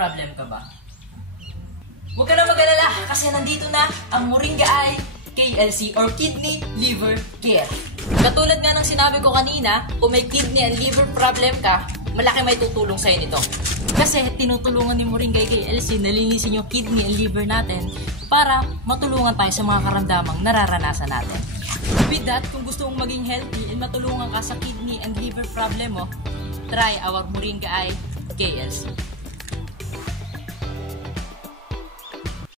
problem ka ba? Huwag ka na mag-alala kasi nandito na ang Moringa Eye KLC or Kidney Liver Care. Katulad nga ng sinabi ko kanina, kung may kidney and liver problem ka, malaki may tutulong sa'yo nito. Kasi tinutulungan ni Moringa Eye KLC na linisin yung kidney and liver natin para matulungan tayo sa mga karamdamang nararanasan natin. With that, kung gusto mong maging healthy and matulungan ka sa kidney and liver problem mo, try our Moringa Eye KLC.